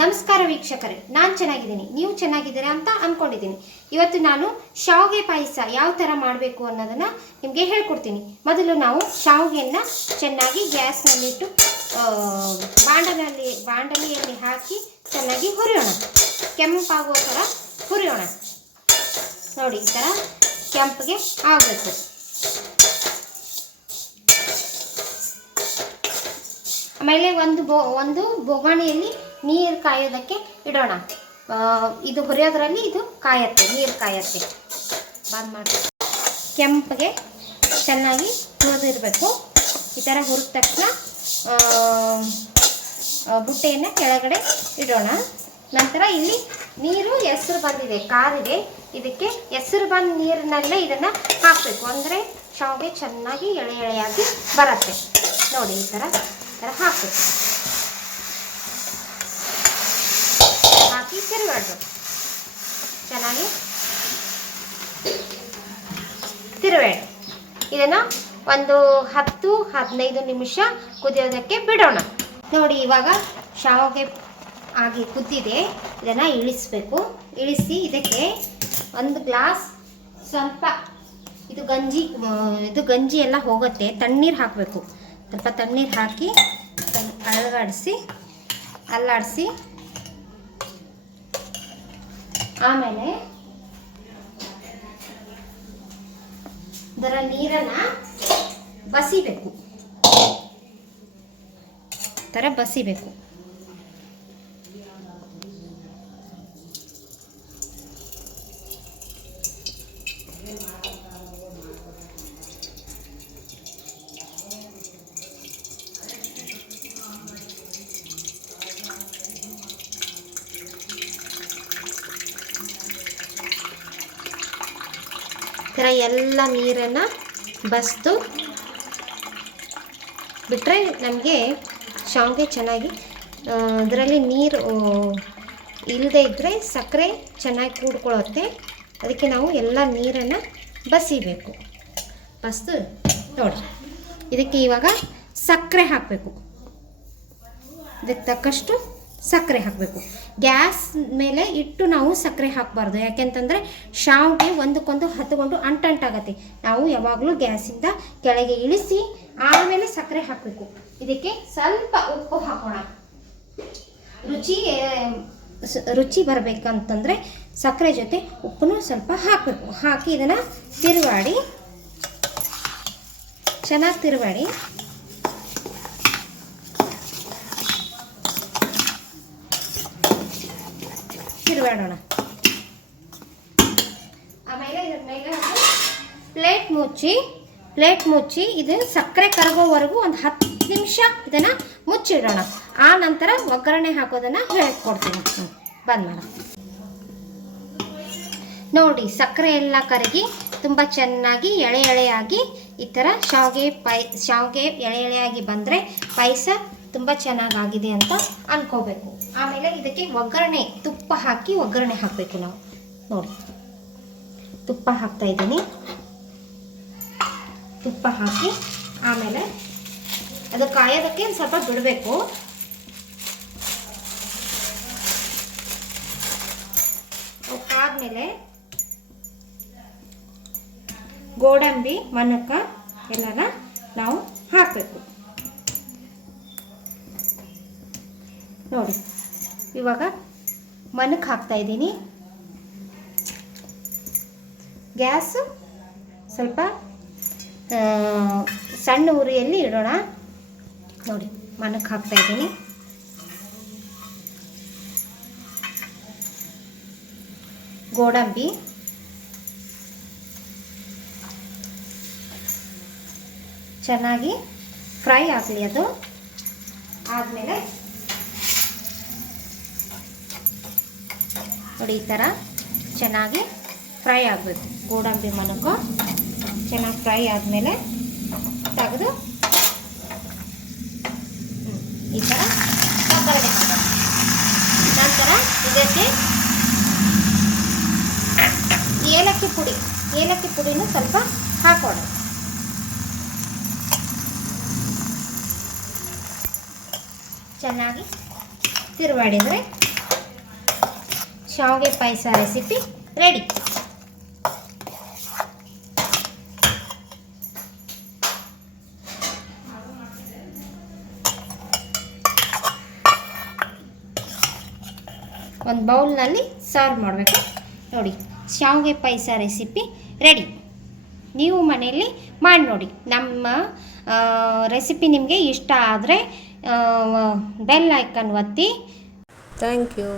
ನಮಸ್ಕಾರ ವೀಕ್ಷಕರೇ, ನಾನು ಚೆನ್ನಾಗಿದ್ದೀನಿ, ನೀವು ಚೆನ್ನಾಗಿದ್ದೀರಾ ಅಂತ ಅಂದ್ಕೊಂಡಿದ್ದೀನಿ. ಇವತ್ತು ನಾನು ಶಾವಿಗೆ ಪಾಯಸ ಯಾವ ಥರ ಮಾಡಬೇಕು ಅನ್ನೋದನ್ನು ನಿಮಗೆ ಹೇಳ್ಕೊಡ್ತೀನಿ. ಮೊದಲು ನಾವು ಶಾವಿಗೆಯನ್ನು ಚೆನ್ನಾಗಿ ಗ್ಯಾಸ್ನಲ್ಲಿಟ್ಟು ಬಾಂಡಲಿಯಲ್ಲಿ ಹಾಕಿ ಚೆನ್ನಾಗಿ ಹುರಿಯೋಣ. ಕೆಂಪಾಗುವ ಥರ ಹುರಿಯೋಣ. ನೋಡಿ, ಈ ಥರ ಕೆಂಪಿಗೆ ಆಗಬೇಕು. ಆಮೇಲೆ ಒಂದು ಬೊಗಣೆಯಲ್ಲಿ ನೀರು ಕಾಯೋದಕ್ಕೆ ಇಡೋಣ. ಇದು ಹುರಿಯೋದ್ರಲ್ಲಿ ಇದು ಕಾಯತ್ತೆ, ನೀರು ಕಾಯತ್ತೆ. ಬಂದ್ ಮಾಡಿ ಕೆಂಪಿಗೆ ಚೆನ್ನಾಗಿ ಹುರಿದಿರಬೇಕು. ಈ ಥರ ಹುರಿದ ತಕ್ಷಣ ಬುಟ್ಟೆಯನ್ನು ಕೆಳಗಡೆ ಇಡೋಣ. ನಂತರ ಇಲ್ಲಿ ನೀರು ಹೆಸರು ಬಂದಿದೆ, ಕಾದಿದೆ. ಇದಕ್ಕೆ ಹೆಸರು ಬಂದ ನೀರಿನಲ್ಲೇ ಇದನ್ನು ಹಾಕಬೇಕು, ಅಂದರೆ ಶಾವಿಗೆ ಚೆನ್ನಾಗಿ ಎಳೆ ಎಳೆಯಾಗಿ ಬರುತ್ತೆ. ನೋಡಿ, ಈ ಥರ ಹಾಕಬೇಕು. ಹಾಕಿ ತಿರುಗಾಡಬೇಕು. ಚೆನ್ನಾಗಿ ತಿರುವೇಳಿ. ಇದನ್ನು ಒಂದು 10-15 ನಿಮಿಷ ಕುದಿಯೋದಕ್ಕೆ ಬಿಡೋಣ. ನೋಡಿ, ಇವಾಗ ಶಾವಿಗೆ ಆಗಿ ಕುದ್ದಿದೆ. ಇದನ್ನು ಇಳಿಸಬೇಕು. ಇಳಿಸಿ ಇದಕ್ಕೆ ಒಂದು ಗ್ಲಾಸ್ ಸ್ವಲ್ಪ ಇದು ಗಂಜಿ ಎಲ್ಲ ಹೋಗುತ್ತೆ, ತಣ್ಣೀರು ಹಾಕಬೇಕು. ಸ್ವಲ್ಪ ತಣ್ಣೀರು ಹಾಕಿ ಅಲ್ಲಾಡಿಸಿ ಆಮೇಲೆ ಇದರ ನೀರನ್ನು ಬಸಿಬೇಕು. ಬಸಿಬೇಕು. ಥರ ಎಲ್ಲ ನೀರನ್ನು ಬಸ್ದು ಬಿಟ್ಟರೆ ನಮಗೆ ಶಾವಿಗೆ ಚೆನ್ನಾಗಿ ಅದರಲ್ಲಿ ನೀರು ಇಲ್ಲದೆ ಇದ್ದರೆ ಸಕ್ಕರೆ ಚೆನ್ನಾಗಿ ಕೂಡ್ಕೊಳ್ಳುತ್ತೆ. ಅದಕ್ಕೆ ನಾವು ಎಲ್ಲ ನೀರನ್ನು ಬಸಿಬೇಕು. ಬಸ್ದು ನೋಡಿ, ಇದಕ್ಕೆ ಇವಾಗ ಸಕ್ಕರೆ ಹಾಕಬೇಕು. ಇದಕ್ಕೆ ತಕ್ಕಷ್ಟು ಸಕ್ಕರೆ ಹಾಕಬೇಕು. ಗ್ಯಾಸ್ ಮೇಲೆ ಇಟ್ಟು ನಾವು ಸಕ್ಕರೆ ಹಾಕಬಾರ್ದು, ಯಾಕೆಂತಂದರೆ ಶಾವಿಗೆ ಒಂದಕ್ಕೊಂದು ಹತ್ಕೊಂಡು ಅಂಟಾಗತ್ತೆ. ನಾವು ಯಾವಾಗಲೂ ಗ್ಯಾಸಿಂದ ಕೆಳಗೆ ಇಳಿಸಿ ಆಮೇಲೆ ಸಕ್ಕರೆ ಹಾಕಬೇಕು. ಇದಕ್ಕೆ ಸ್ವಲ್ಪ ಉಪ್ಪು ಹಾಕೋಣ. ರುಚಿ ಬರಬೇಕಂತಂದರೆ ಸಕ್ಕರೆ ಜೊತೆ ಉಪ್ಪನ್ನು ಸ್ವಲ್ಪ ಹಾಕಬೇಕು. ಹಾಕಿ ಇದನ್ನು ಚೆನ್ನಾಗಿ ತಿರುವಾಡಿ ತಿರುವಾಡೋಣ. ಆಮೇಲೆ ಇದ್ರ ಮೇಲೆ ಪ್ಲೇಟ್ ಮುಚ್ಚಿ ಇದು ಸಕ್ಕರೆ ಕರಗೋವರೆಗೂ ಒಂದು 10 ನಿಮಿಷ ಇದನ್ನು ಮುಚ್ಚಿಡೋಣ. ಆ ನಂತರ ಒಗ್ಗರಣೆ ಹಾಕೋದನ್ನು ಹೇಳ್ಕೊಡ್ತೀನಿ. ಬಂದ್ ಮಾಡೋಣ. ನೋಡಿ, ಸಕ್ಕರೆ ಎಲ್ಲ ಕರಗಿ ತುಂಬ ಚೆನ್ನಾಗಿ ಎಳೆ ಎಳೆಯಾಗಿ ಈ ಥರ ಶಾವಿಗೆ ಎಳೆ ಎಳೆಯಾಗಿ ಬಂದರೆ ಪಾಯಸ ತುಂಬ ಚೆನ್ನಾಗಾಗಿದೆ ಅಂತ ಅನ್ಕೋಬೇಕು. ಆಮೇಲೆ ಇದಕ್ಕೆ ತುಪ್ಪ ಹಾಕಿ ಒಗ್ಗರಣೆ ಹಾಕಬೇಕು. ನಾವು ನೋಡಿ, ತುಪ್ಪ ಹಾಕ್ತಾ ಇದ್ದೀನಿ. ತುಪ್ಪ ಹಾಕಿ ಆಮೇಲೆ ಅದು ಕಾಯೋದಕ್ಕೆ ಸ್ವಲ್ಪ ಬಿಡಬೇಕು. ಆದಮೇಲೆ ಗೋಡಂಬಿ ಮನಕ ಎಲ್ಲನ ನಾವು ಹಾಕಬೇಕು. ನೋಡಿ, ಇವಾಗ ಮನಕ್ಕೆ ಹಾಕ್ತಾ ಇದ್ದೀನಿ. ಗ್ಯಾಸು ಸ್ವಲ್ಪ ಸಣ್ಣ ಉರಿಯಲ್ಲಿ ಇಡೋಣ. ನೋಡಿ, ಮನಕ್ಕೆ ಹಾಕ್ತಾ ಇದ್ದೀನಿ. ಗೋಡಂಬಿ ಚೆನ್ನಾಗಿ ಫ್ರೈ ಆಗಲಿ. ಅದು ಆದಮೇಲೆ ನೋಡಿ, ಈ ಥರ ಚೆನ್ನಾಗಿ ಫ್ರೈ ಆಗಬೇಕು. ಗೋಡಂಬಿ ಮನಕು ಚೆನ್ನಾಗಿ ಫ್ರೈ ಆದಮೇಲೆ ತೆಗೆದು ಈ ಥರ ಒಗ್ಗರಣೆ ಹಾಕೋಣ. ನಂತರ ಇದಕ್ಕೆ ಏಲಕ್ಕಿ ಪುಡಿನೂ ಸ್ವಲ್ಪ ಹಾಕೋಣ. ಚೆನ್ನಾಗಿ ತಿರುವಾಡಿದರೆ ಶಾವಿಗೆ ಪಾಯಸ ರೆಸಿಪಿ ರೆಡಿ. ಒಂದು ಬೌಲ್ನಲ್ಲಿ ಸರ್ವ್ ಮಾಡಬೇಕು. ನೋಡಿ, ಶಾವಿಗೆ ಪಾಯಸ ರೆಸಿಪಿ ರೆಡಿ. ನೀವು ಮನೆಯಲ್ಲಿ ಮಾಡಿ ನೋಡಿ. ನಮ್ಮ ರೆಸಿಪಿ ನಿಮಗೆ ಇಷ್ಟ ಆದರೆ ಬೆಲ್ ಐಕನ್ ಒತ್ತಿ. Thank you.